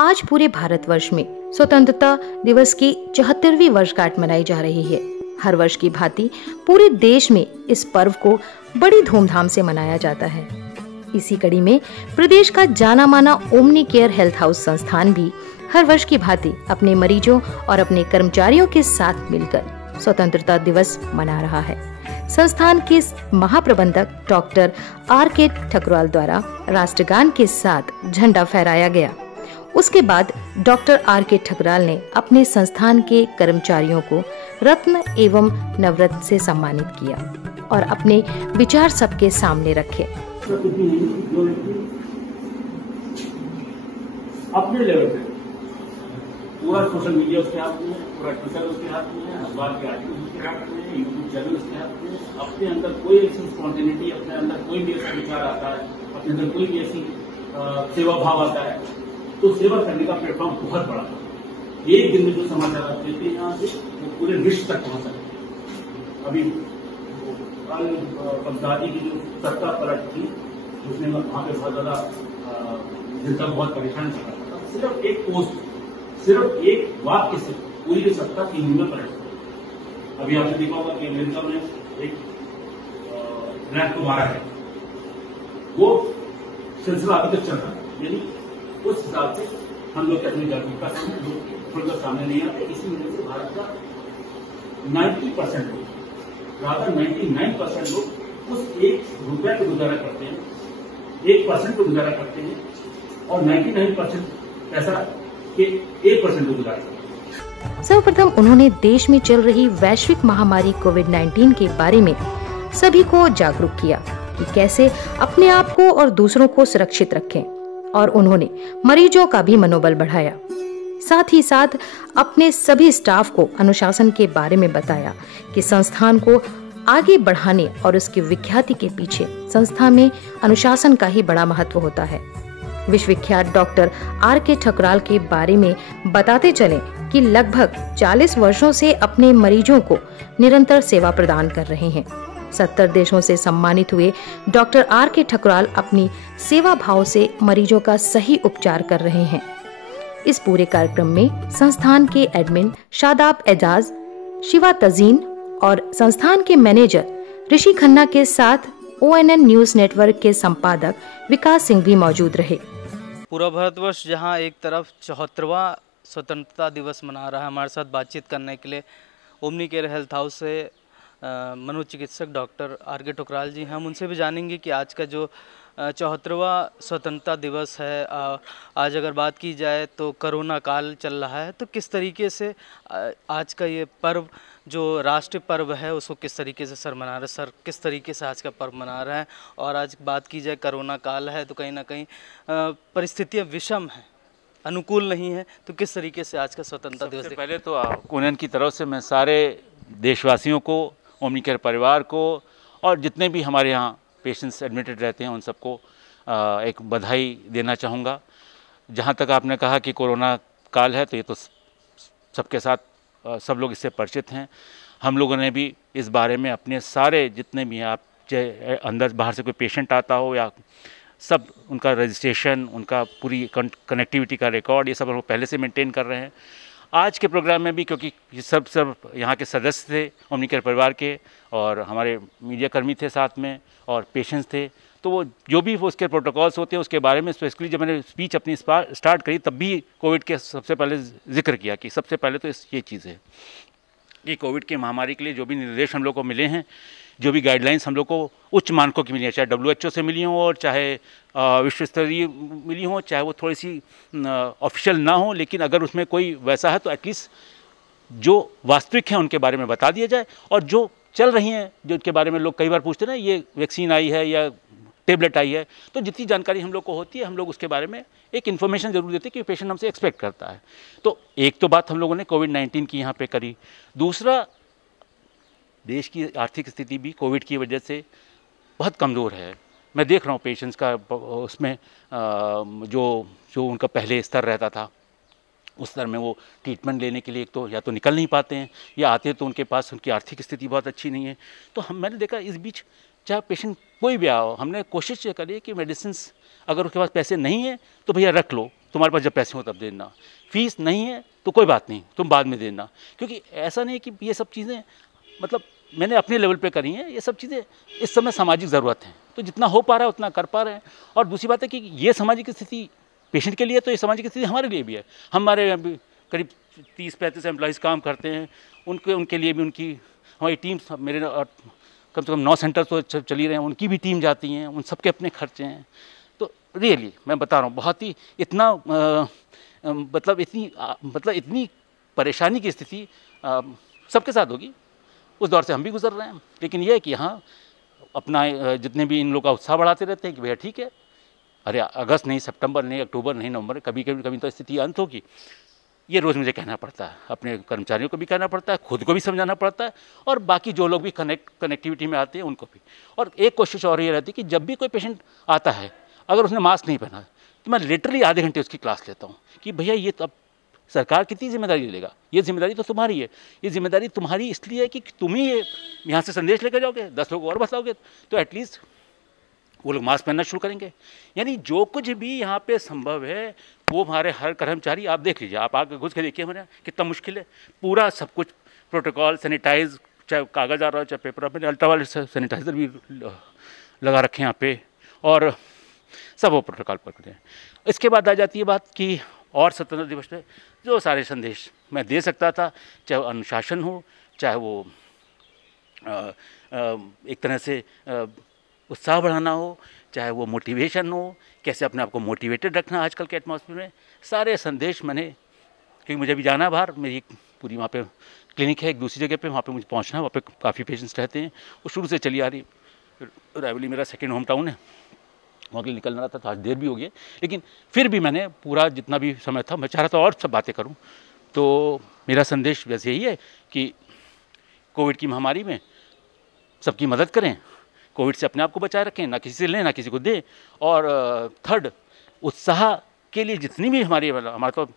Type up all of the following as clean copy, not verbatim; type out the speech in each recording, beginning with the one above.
आज पूरे भारतवर्ष में स्वतंत्रता दिवस की 74वीं वर्षगांठ मनाई जा रही है। हर वर्ष की भांति पूरे देश में इस पर्व को बड़ी धूमधाम से मनाया जाता है। इसी कड़ी में प्रदेश का जाना माना ओमनी केयर हेल्थ हाउस संस्थान भी हर वर्ष की भांति अपने मरीजों और अपने कर्मचारियों के साथ मिलकर स्वतंत्रता दिवस मना रहा है। संस्थान के महाप्रबंधक डॉक्टर R.K. ठकुराल द्वारा राष्ट्रगान के साथ झंडा फहराया गया। उसके बाद डॉक्टर R.K. ठकुराल ने अपने संस्थान के कर्मचारियों को रत्न एवं नवरत्न से सम्मानित किया और अपने विचार सबके सामने रखे। अपने लेवल पे पूरा सोशल मीडिया उसके हाथ में है, पूरा ट्विटर उसके हाथ में है, अखबार के आर्टिकल उसके हाथ में है, यूट्यूब चैनल उसके हाथ में है। अपने अंदर कोई ऐसी स्पॉन्टेनिटी, अपने अंदर कोई भी ऐसा विचार आता है, अपने अंदर कोई भी ऐसी सेवा भाव आता है, तो सेवा करने का प्लेटफॉर्म बहुत बड़ा है। एक दिन में जो समाचार आप देते हैं यहाँ से वो पूरे विश्व तक पहुंच सकते हैं। अभी बगदादी की जो सत्ता पलट थी, उसने वहां पे बहुत ज्यादा जनता बहुत परेशान कर रहा था। सिर्फ एक पोस्ट, सिर्फ एक वाक्य से पूरी की सत्ता 3 दिन में पलट गई। अभी आपने देखा होगा कि अमेरिका में एक ब्लैक को मारा है, वो सिलसिला अभी तक चल रहा है। यानी उस हिसाब से हम लोग अपनी जागरूकता खुलकर सामने नहीं आते। इसी वजह से भारत का 90% लोग, राधा 99% लोग उस ₹1 पे गुजारा करते हैं, 1% पे गुजारा करते हैं और 99% पैसा के 1% पे गुजारा करते हैं। सर्वप्रथम उन्होंने देश में चल रही वैश्विक महामारी कोविड-19 के बारे में सभी को जागरूक किया कि कैसे अपने आप को और दूसरों को सुरक्षित रखें, और उन्होंने मरीजों का भी मनोबल बढ़ाया। साथ ही साथ अपने सभी स्टाफ को अनुशासन के बारे में बताया कि संस्थान को आगे बढ़ाने और उसकी विख्याति के पीछे संस्था में अनुशासन का ही बड़ा महत्व होता है। विश्वविख्यात डॉक्टर R.K. ठकुराल के बारे में बताते चले कि लगभग 40 वर्षों से अपने मरीजों को निरंतर सेवा प्रदान कर रहे हैं। 70 देशों से सम्मानित हुए डॉक्टर R.K. ठकुराल अपनी सेवा भाव से मरीजों का सही उपचार कर रहे हैं। इस पूरे कार्यक्रम में संस्थान के एडमिन शादाब एजाज, शिवा तजीन और संस्थान के मैनेजर ऋषि खन्ना के साथ ONN न्यूज नेटवर्क के संपादक विकास सिंह भी मौजूद रहे। पूरा भारतवर्ष जहां एक तरफ 74वां स्वतंत्रता दिवस मना रहा है, हमारे साथ बातचीत करने के लिए ओमनी केयर हेल्थ हाउस से मनोचिकित्सक डॉक्टर R.K. ठकुराल जी, हम उनसे भी जानेंगे कि आज का जो 74वां स्वतंत्रता दिवस है, आज अगर बात की जाए तो कोरोना काल चल रहा है, तो किस तरीके से आज का ये पर्व जो राष्ट्रीय पर्व है उसको किस तरीके से सर मना रहे हैं, सर किस तरीके से आज का पर्व मना रहे हैं। और आज बात की जाए कोरोना काल है तो कहीं ना कहीं परिस्थितियाँ विषम हैं, अनुकूल नहीं है, तो किस तरीके से आज का स्वतंत्रता दिवस। पहले तो ONN की तरफ से मैं सारे देशवासियों को, ओमनी केयर परिवार को और जितने भी हमारे यहाँ पेशेंट्स एडमिटेड रहते हैं उन सबको एक बधाई देना चाहूँगा। जहाँ तक आपने कहा कि कोरोना काल है, तो ये तो सबके साथ सब लोग इससे परिचित हैं। हम लोगों ने भी इस बारे में अपने सारे जितने भी आप चाहे अंदर बाहर से कोई पेशेंट आता हो या सब, उनका रजिस्ट्रेशन, उनका पूरी कनेक्टिविटी का रिकॉर्ड, ये सब हम लोग पहले से मेंटेन कर रहे हैं। आज के प्रोग्राम में भी क्योंकि सब यहाँ के सदस्य थे ओमनी केयर परिवार के, और हमारे मीडिया कर्मी थे साथ में, और पेशेंट्स थे, तो वो जो भी उसके प्रोटोकॉल्स होते हैं उसके बारे में स्पेशली जब मैंने स्पीच अपनी स्टार्ट करी तब भी कोविड के सबसे पहले जिक्र किया कि सबसे पहले तो ये चीज़ है कि कोविड की महामारी के लिए जो भी निर्देश हम लोग को मिले हैं, जो भी गाइडलाइंस हम लोग को उच्च मानकों की मिली है, चाहे WHO से मिली हों और चाहे विश्व स्तरीय मिली हों, चाहे वो थोड़ी सी ऑफिशियल ना हो, लेकिन अगर उसमें कोई वैसा है तो एटलीस्ट जो वास्तविक है उनके बारे में बता दिया जाए। और जो चल रही हैं, जो उनके बारे में लोग कई बार पूछते हैं ना, ये वैक्सीन आई है या टेबलेट आई है, तो जितनी जानकारी हम लोग को होती है हम लोग उसके बारे में एक इन्फॉर्मेशन जरूर देते हैं कि पेशेंट हमसे एक्सपेक्ट करता है। तो एक तो बात हम लोगों ने कोविड-19 की यहाँ पे करी। दूसरा, देश की आर्थिक स्थिति भी कोविड की वजह से बहुत कमज़ोर है। मैं देख रहा हूँ पेशेंट्स का उसमें जो उनका पहले स्तर रहता था, उस स्तर में वो ट्रीटमेंट लेने के लिए एक तो या तो निकल नहीं पाते हैं, या आते हैं तो उनके पास उनकी आर्थिक स्थिति बहुत अच्छी नहीं है। तो मैंने देखा इस बीच चाहे पेशेंट कोई भी आओ, हमने कोशिश ये करी कि मेडिसिन अगर उसके पास पैसे नहीं है तो भैया रख लो, तुम्हारे पास जब पैसे हो तब देना, फीस नहीं है तो कोई बात नहीं, तुम बाद में देना। क्योंकि ऐसा नहीं है कि ये सब चीज़ें मतलब मैंने अपने लेवल पे करी हैं, ये सब चीज़ें इस समय सामाजिक ज़रूरत है, तो जितना हो पा रहा है उतना कर पा रहे हैं। और दूसरी बात है कि ये सामाजिक स्थिति पेशेंट के लिए, तो ये सामाजिक स्थिति हमारे लिए भी है। हमारे यहाँ भी करीब 30-35 एम्प्लॉइज़ काम करते हैं, उनके लिए भी उनकी हमारी टीम, मेरे कम से कम 9 सेंटर तो चली रहे हैं, उनकी भी टीम जाती हैं, उन सबके अपने खर्चे हैं। तो रियली मैं बता रहा हूँ, बहुत ही इतना मतलब इतनी परेशानी की स्थिति सबके साथ होगी, उस दौर से हम भी गुजर रहे हैं। लेकिन यह है कि यहाँ अपना जितने भी इन लोग का उत्साह बढ़ाते रहते हैं कि भैया ठीक है, अरे अगस्त नहीं, सितंबर नहीं, अक्टूबर नहीं, नवंबर, कभी तो स्थिति अंत होगी। ये रोज़ मुझे कहना पड़ता है, अपने कर्मचारियों को भी कहना पड़ता है, खुद को भी समझाना पड़ता है, और बाकी जो लोग भी कनेक्टिविटी में आते हैं उनको भी। और एक कोशिश और ये रहती है कि जब भी कोई पेशेंट आता है, अगर उसने मास्क नहीं पहना तो मैं लिटरली आधे घंटे उसकी क्लास लेता हूँ कि भैया ये तो अब सरकार कितनी जिम्मेदारी लेगा, ये जिम्मेदारी तो तुम्हारी है, ये जिम्मेदारी तुम्हारी इसलिए है कि तुम ही यहाँ से संदेश लेकर जाओगे, 10 लोग और बताओगे तो एटलीस्ट वो लोग मास्क पहनना शुरू करेंगे। यानी जो कुछ भी यहाँ पे संभव है वो हमारे हर कर्मचारी, आप देख लीजिए, आप आकर घुस के देखिए हमारे कितना मुश्किल है, पूरा सब कुछ प्रोटोकॉल, सैनिटाइज, चाहे कागज़ आ रहा हो चाहे पेपर, अपने अल्ट्रावायलेट सैनिटाइज़र भी लगा रखे हैं यहाँ पे, और सब वो प्रोटोकॉल पकड़े हैं। इसके बाद आ जाती है बात कि और स्वतंत्रता दिवस पे जो सारे संदेश मैं दे सकता था, चाहे वो अनुशासन हो, चाहे वो एक तरह से उत्साह बढ़ाना हो, चाहे वो मोटिवेशन हो, कैसे अपने आप को मोटिवेटेड रखना आजकल के एटमॉस्फेयर में, सारे संदेश मैंने, क्योंकि मुझे भी जाना बाहर, मेरी पूरी वहाँ पे क्लिनिक है एक दूसरी जगह पे, वहाँ पे मुझे पहुँचना है, वहाँ पे काफ़ी पेशेंट्स रहते हैं, वो शुरू से चली आ रही। रायबरेली मेरा सेकेंड होम टाउन है, वहाँ के लिए निकलना था, तो आज देर भी हो गई, लेकिन फिर भी मैंने पूरा जितना भी समय था, मैं चाह रहा था और सब बातें करूँ। तो मेरा संदेश वैसे यही है कि कोविड की महामारी में सबकी मदद करें, कोविड से अपने आप को बचाए रखें, ना किसी से लें ना किसी को दें। और थर्ड, उत्साह के लिए जितनी भी हमारा तो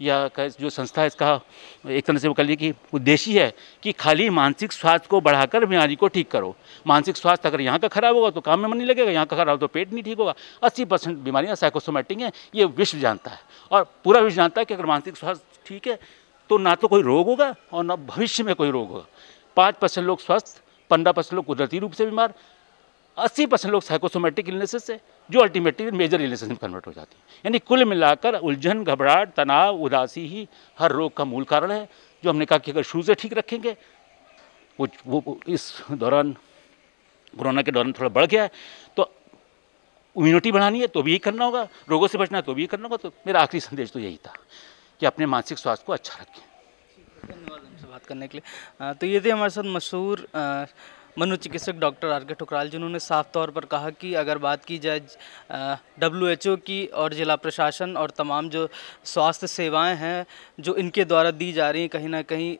यह जो संस्था है, इसका एक तरह से वो कह लीजिए कि उद्देश्य है कि खाली मानसिक स्वास्थ्य को बढ़ाकर बीमारी को ठीक करो। मानसिक स्वास्थ्य अगर यहाँ का खराब होगा तो काम में मन नहीं लगेगा, यहाँ का खराब हो तो पेट नहीं ठीक होगा। 80% बीमारियाँ साइकोसोमैटिक हैं, ये विश्व जानता है, और पूरा विश्व जानता है कि अगर मानसिक स्वास्थ्य ठीक है तो ना तो कोई रोग होगा और ना भविष्य में कोई रोग होगा। 5% लोग स्वस्थ, 15% लोग कुदरती रूप से बीमार, 80% लोग साइकोसोमैटिक इलनेसेस से, जो अल्टीमेटली मेजर इलनेसेस में कन्वर्ट हो जाती है। यानी कुल मिलाकर उलझन, घबराहट, तनाव, उदासी ही हर रोग का मूल कारण है, जो हमने कहा कि अगर शुरू से ठीक रखेंगे, वो इस दौरान, कोरोना के दौरान थोड़ा बढ़ गया है, तो इम्यूनिटी बढ़ानी है तो भी यही करना होगा, रोगों से बचना है तो भी यही करना होगा। तो मेरा आखिरी संदेश तो यही था कि अपने मानसिक स्वास्थ्य को अच्छा रखें। धन्यवाद हमसे बात करने के लिए। तो ये थे हमारे साथ मशहूर मनोचिकित्सक डॉक्टर आर के ठुकराल, जिन्होंने साफ तौर पर कहा कि अगर बात की जाए WHO की और जिला प्रशासन और तमाम जो स्वास्थ्य सेवाएं हैं जो इनके द्वारा दी जा रही हैं, कहीं ना कहीं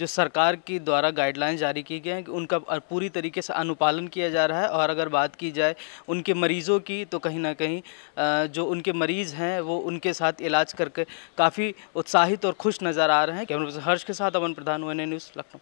जो सरकार की द्वारा गाइडलाइन जारी की गई हैं कि उनका पूरी तरीके से अनुपालन किया जा रहा है। और अगर बात की जाए उनके मरीज़ों की, तो कहीं ना कहीं जो उनके मरीज़ हैं वो उनके साथ इलाज करके काफ़ी उत्साहित और खुश नज़र आ रहे हैं। कैमरा पर्सन हर्ष के साथ अमन प्रधान, ONA न्यूज़, लखनऊ।